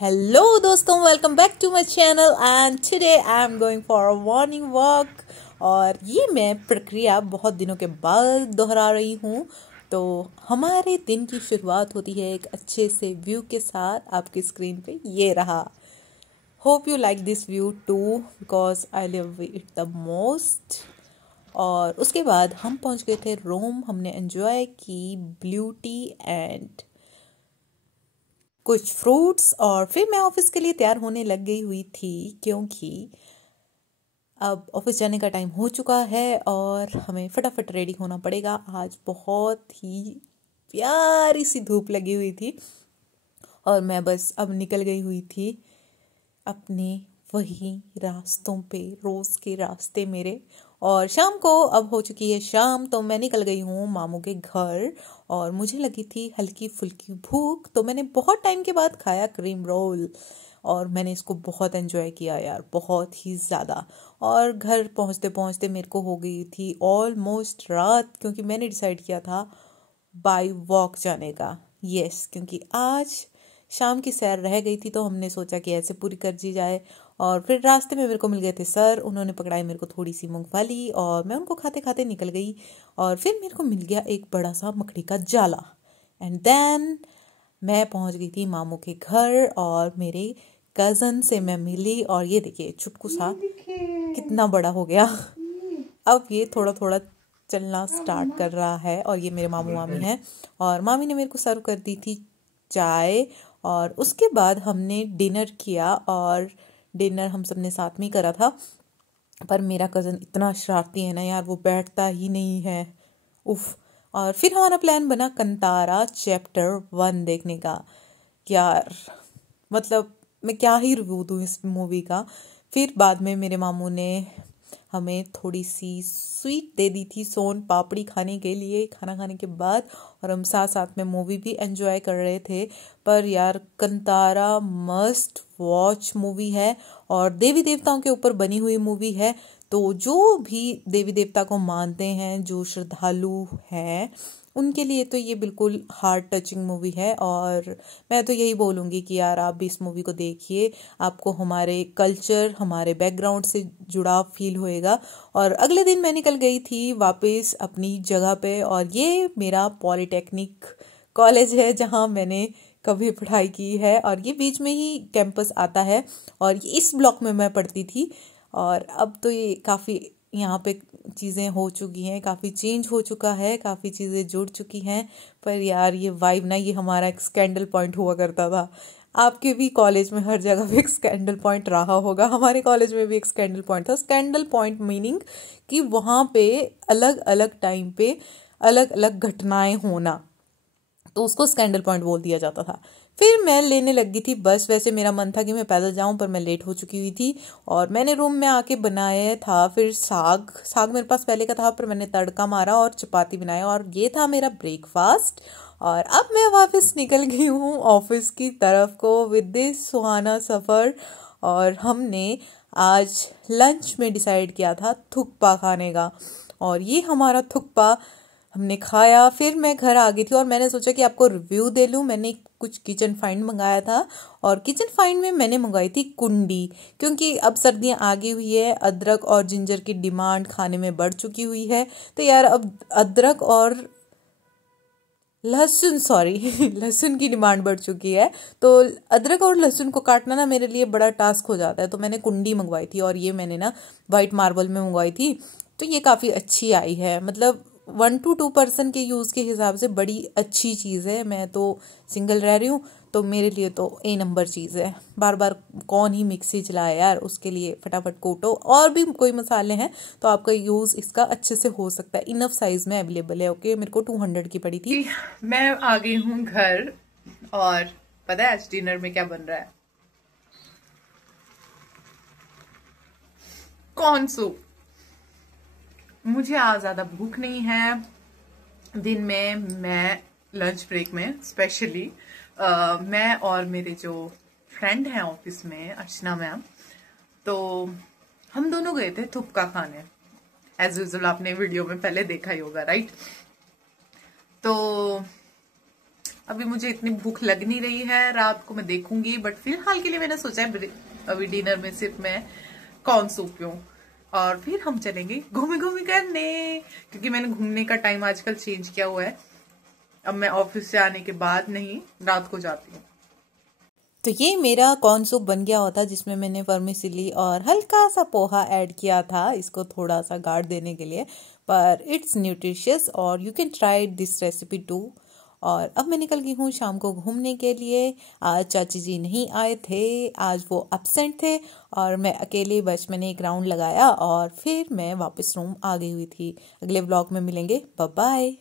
Hello दोस्तों, welcome back to my channel and today I am going for a morning walk. और ये मैं प्रक्रिया बहुत दिनों के बाद दोहरा रही हूँ। तो हमारे दिन की शुरुआत होती है एक अच्छे से व्यू के साथ। आपकी स्क्रीन पे ये रहा। Hope you like this view too because I live it the most. और उसके बाद हम पहुँच गए थे रोम। हमने एंजॉय की ब्लू टी एंड कुछ फ्रूट्स और फिर मैं ऑफिस के लिए तैयार होने लग गई हुई थी, क्योंकि अब ऑफिस जाने का टाइम हो चुका है और हमें फटाफट रेडी होना पड़ेगा। आज बहुत ही प्यारी सी धूप लगी हुई थी और मैं बस अब निकल गई हुई थी अपने वही रास्तों पे, रोज के रास्ते मेरे। और शाम को अब हो चुकी है शाम, तो मैं निकल गई हूँ मामू के घर। और मुझे लगी थी हल्की फुल्की भूख, तो मैंने बहुत टाइम के बाद खाया क्रीम रोल और मैंने इसको बहुत एंजॉय किया यार, बहुत ही ज़्यादा। और घर पहुँचते पहुँचते मेरे को हो गई थी ऑलमोस्ट रात, क्योंकि मैंने डिसाइड किया था बाय वॉक जाने का। यस, क्योंकि आज शाम की सैर रह गई थी तो हमने सोचा कि ऐसे पूरी कर दी जाए। और फिर रास्ते में मेरे को मिल गए थे सर, उन्होंने पकड़ाई मेरे को थोड़ी सी मूंगफली और मैं उनको खाते खाते निकल गई। और फिर मेरे को मिल गया एक बड़ा सा मकड़ी का जाला एंड देन मैं पहुंच गई थी मामू के घर और मेरे कज़न से मैं मिली। और ये देखिए चुटकू सा कितना बड़ा हो गया। अब ये थोड़ा थोड़ा चलना स्टार्ट कर रहा है। और ये मेरे मामू मामी हैं और मामी ने मेरे को सर्व कर दी थी चाय। और उसके बाद हमने डिनर किया और डिनर हम सब ने साथ में ही करा था। पर मेरा कज़न इतना शरारती है ना यार, वो बैठता ही नहीं है। उफ। और फिर हमारा प्लान बना कंतारा चैप्टर 1 देखने का। यार मतलब मैं क्या ही रिव्यू दूँ इस मूवी का। फिर बाद में मेरे मामू ने हमें थोड़ी सी स्वीट दे दी थी, सोन पापड़ी खाने के लिए, खाना खाने के बाद। और हम साथ साथ में मूवी भी एंजॉय कर रहे थे। पर यार कंतारा मस्ट वॉच मूवी है और देवी देवताओं के ऊपर बनी हुई मूवी है। तो जो भी देवी देवता को मानते हैं, जो श्रद्धालु हैं, उनके लिए तो ये बिल्कुल हार्ट टचिंग मूवी है। और मैं तो यही बोलूँगी कि यार आप भी इस मूवी को देखिए, आपको हमारे कल्चर, हमारे बैकग्राउंड से जुड़ाव फील होएगा। और अगले दिन मैं निकल गई थी वापस अपनी जगह पे। और ये मेरा पॉलिटेक्निक कॉलेज है जहाँ मैंने कभी पढ़ाई की है और ये बीच में ही कैंपस आता है और इस ब्लॉक में मैं पढ़ती थी। और अब तो ये काफ़ी यहाँ पे चीज़ें हो चुकी हैं, काफ़ी चेंज हो चुका है, काफ़ी चीज़ें जुड़ चुकी हैं। पर यार ये वाइब ना, ये हमारा एक स्कैंडल पॉइंट हुआ करता था। आपके भी कॉलेज में हर जगह पे एक स्कैंडल पॉइंट रहा होगा, हमारे कॉलेज में भी एक स्कैंडल पॉइंट था। स्कैंडल पॉइंट मीनिंग कि वहाँ पे अलग अलग टाइम पे अलग अलग घटनाएं होना, तो उसको स्कैंडल पॉइंट बोल दिया जाता था। फिर मैं लेने लगी थी बस। वैसे मेरा मन था कि मैं पैदल जाऊं, पर मैं लेट हो चुकी हुई थी और मैंने रूम में आके बनाया था फिर साग। साग मेरे पास पहले का था, पर मैंने तड़का मारा और चपाती बनाया और ये था मेरा ब्रेकफास्ट। और अब मैं वापस निकल गई हूँ ऑफिस की तरफ को विद दिस सुहाना सफ़र। और हमने आज लंच में डिसाइड किया था थुक्पा खाने का और ये हमारा थुक्पा हमने खाया। फिर मैं घर आ गई थी और मैंने सोचा कि आपको रिव्यू दे लूँ। मैंने कुछ किचन फाइंड मंगाया था और किचन फाइंड में मैंने मंगाई थी कुंडी, क्योंकि अब सर्दियाँ आ गई हुई है, अदरक और जिंजर की डिमांड खाने में बढ़ चुकी हुई है। तो यार अब अदरक और लहसुन लहसुन की डिमांड बढ़ चुकी है। तो अदरक और लहसुन को काटना ना मेरे लिए बड़ा टास्क हो जाता है। तो मैंने कुंडी मंगवाई थी और ये मैंने ना वाइट मार्बल में मंगवाई थी। तो ये काफ़ी अच्छी आई है, मतलब 1 to 2 पर्सन के यूज़ के हिसाब से बड़ी अच्छी चीज़ है। मैं तो सिंगल रह रही हूँ तो मेरे लिए तो ए नंबर चीज़ है। बार बार कौन ही मिक्सी चलाए यार, उसके लिए फटाफट कोटो। और भी कोई मसाले हैं तो आपका यूज़ इसका अच्छे से हो सकता है। इनफ साइज़ में अवेलेबल है। ओके, मेरे को 200 की पड़ी थी। मैं आ गई हूँ घर और पता है आज डिनर में क्या बन रहा है? Corn soup. मुझे आज ज्यादा भूख नहीं है। दिन में मैं लंच ब्रेक में स्पेशली मैं और मेरे जो फ्रेंड हैं ऑफिस में, अर्चना मैम, तो हम दोनों गए थे थुपका खाने। एज यूजुअल आपने वीडियो में पहले देखा ही होगा, राइट? तो अभी मुझे इतनी भूख लग नहीं रही है, रात को मैं देखूंगी, बट फिलहाल के लिए मैंने सोचा है अभी डिनर में सिर्फ मैं कॉर्न सूप पीऊं और फिर हम चलेंगे घूमे घूमे करने, क्योंकि मैंने घूमने का टाइम आजकल चेंज किया हुआ है। अब मैं ऑफिस से आने के बाद नहीं, रात को जाती हूँ। तो ये मेरा कॉर्न सूप बन गया होता जिसमें मैंने वर्मिसेली और हल्का सा पोहा ऐड किया था इसको थोड़ा सा गाढ़ देने के लिए, पर इट्स न्यूट्रिशियस और you can try this recipe too. और अब मैं निकल गई हूँ शाम को घूमने के लिए। आज चाची जी नहीं आए थे, आज वो एब्सेंट थे और मैं अकेले बस मैंने एक राउंड लगाया और फिर मैं वापस रूम आ गई हुई थी। अगले व्लॉग में मिलेंगे, बाय बाय।